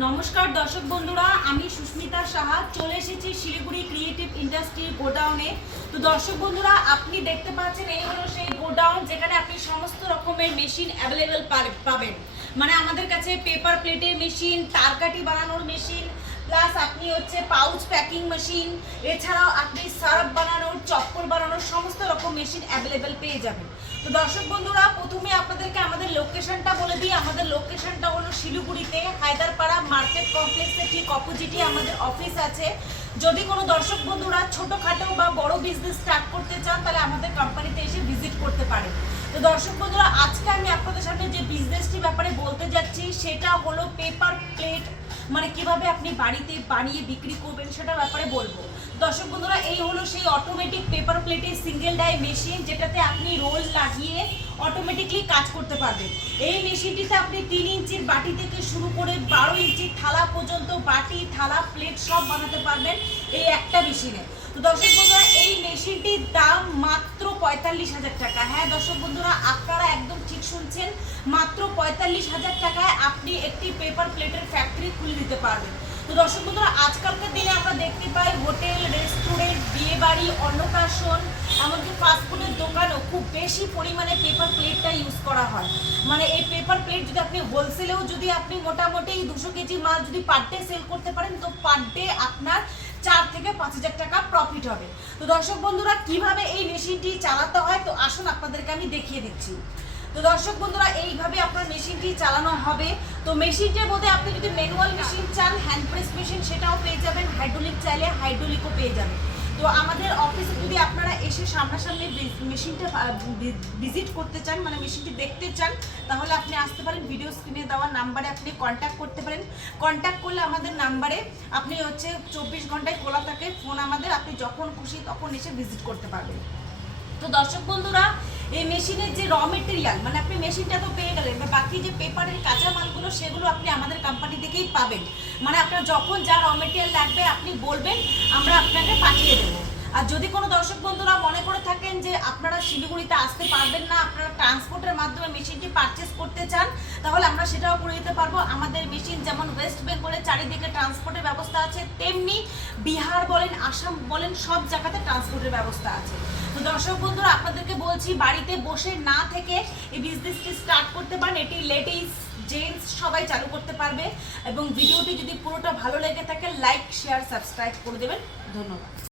নমস্কার দর্শক বন্ধুরা, আমি সুস্মিতা সাহা চলে এসেছি শিলিগুড়ি ক্রিয়েটিভ ইন্ডাস্ট্রি গোডাউনে। তো দর্শক বন্ধুরা, আপনি দেখতে পাচ্ছেন এই হলো সেই গোডাউন যেখানে আপনি সমস্ত রকমের মেশিন অ্যাভেলেবেল পাবেন। মানে আমাদের কাছে পেপার প্লেটের মেশিন, তারকাঠি বানানোর মেশিন, প্লাস আপনি হচ্ছে পাউচ প্যাকিং মেশিন, এছাড়াও আপনি সার্ফ বানানোর, চপ্পল বানানোর সমস্ত রকম মেশিন অ্যাভেলেবেল পেয়ে যাবেন। তো দর্শক বন্ধুরা, প্রথমে আপনাদেরকে আমাদের লোকেশনটা বলে দিই। আমাদের লোকেশনটা হলো শিলিগুড়িতে হায়দারপাড়া মার্কেট কমপ্লেক্সের ঠিক অপোজিটে আমাদের অফিস আছে। যদি কোনো দর্শক বন্ধুরা ছোটোখাটো বা বড় বিজনেস স্টার্ট করতে চান তাহলে আমাদের কোম্পানিতে এসে ভিজিট করতে পারেন। তো দর্শক বন্ধুরা, আজকে আমি আপনাদের সামনে যে বিজনেসটি ব্যাপারে বলতে যাচ্ছি সেটা হলো পেপার প্লেট, মানে কিভাবে আপনি বাড়িতে বানিয়ে বিক্রি করবেন সেটা ব্যাপারে বলবো। দর্শক বন্ধুরা, এই হলো সেই অটোমেটিক পেপার প্লেটের সিঙ্গেল ডাই মেশিন, যেটাতে আপনি রোল লাগিয়ে অটোমেটিকলি কাজ করতে পারবেন। এই মেশিনটিতে আপনি 3 ইঞ্চির বাটি থেকে শুরু করে 12 ইঞ্চির থালা পর্যন্ত বাটি, থালা, প্লেট সব বানাতে পারবেন এই একটা মেশিনে। তো দর্শক বন্ধুরা, এই মেশিনটির দাম মাত্র 45,000 টাকা। হ্যাঁ দর্শক বন্ধুরা, আপনারা একদম ঠিক শুনছেন, মাত্র 45,000 টাকায় আপনি একটি পেপার প্লেটের ফ্যাক্টরি খুলে দিতে পারবেন। তো দর্শক বন্ধুরা, আজকালকার দিনে আমরা দেখতে পাই হোটেল, রেস্টুরেন্ট, বিয়ে বাড়ি, অন্নপ্রাশন, এমনকি ফাস্টফুডের দোকানেও খুব বেশি পরিমাণে পেপার প্লেটটা ইউজ করা হয়। মানে এই পেপার প্লেট যদি আপনি হোলসেলেও যদি আপনি মোটামুটি 200 কেজি মাল যদি পার ডে সেল করতে পারেন, তো পার ডে আপনার 4 থেকে 5,000 টাকা প্রফিট হবে। তো দর্শক বন্ধুরা, কিভাবে এই মেশিনটি চালাতে হয় তো আসুন আপনাদেরকে আমি দেখিয়ে দিচ্ছি। তো দর্শক বন্ধুরা, এইভাবে আপনার মেশিনটি চালানো হবে। তো মেশিনটির মধ্যে আপনি যদি ম্যানুয়াল মেশিন চান, হ্যান্ড প্রেস মেশিন, সেটাও পেয়ে যাবেন। হাইড্রোলিক চাইলে হাইড্রোলিকও পেয়ে যাবেন। তো আমাদের অফিসে যদি আপনারা এসে সামনাসামনি মেশিনটা ভিজিট করতে চান, মানে মেশিনটি দেখতে চান, তাহলে আপনি আসতে পারেন। ভিডিও স্ক্রিনে দেওয়া নাম্বারে আপনি কন্ট্যাক্ট করতে পারেন। কন্ট্যাক্ট করলে আমাদের নাম্বারে আপনি হচ্ছে 24 ঘন্টায় খোলা থাকে ফোন আমাদের, আপনি যখন খুশি তখন এসে ভিজিট করতে পারবেন। তো দর্শক বন্ধুরা, এই মেশিনের যে র মেটেরিয়াল, মানে আপনি মেশিনটা তো পেয়ে গেলেন, বা বাকি যে পেপারের কাঁচা মালগুলো সেগুলো আপনি আমাদের কোম্পানি থেকেই পাবেন। মানে আপনার যখন যা র মেটেরিয়াল লাগবে আপনি বলবেন, আমরা আপনাকে পাঠিয়ে দেবো। আর যদি কোনো দর্শক বন্ধুরা মনে করে থাকেন যে আপনারা শিলিগুড়িতে আসতে পারবেন না, আপনারা ট্রান্সপোর্টের মাধ্যমে মেশিনটি পারচেস করতে চান, তাহলে আমরা সেটাও করে দিতে পারবো। আমাদের মেশিন যেমন ওয়েস্ট বেঙ্গলে চারিদিকে ট্রান্সপোর্টের ব্যবস্থা আছে, তেমনি বিহার বলেন, আসাম বলেন, সব জায়গাতে ট্রান্সপোর্টের ব্যবস্থা আছে। তো দর্শক বন্ধুরা, আপনাদেরকে বলছি, বাড়িতে বসে না থেকে এই বিজনেসটি স্টার্ট করতে পারেন। এটি লেডিস, জেন্টস সবাই চালু করতে পারবে। এবং ভিডিওটি যদি পুরোটা ভালো লেগে থাকে, লাইক, শেয়ার, সাবস্ক্রাইব করে দেবেন। ধন্যবাদ।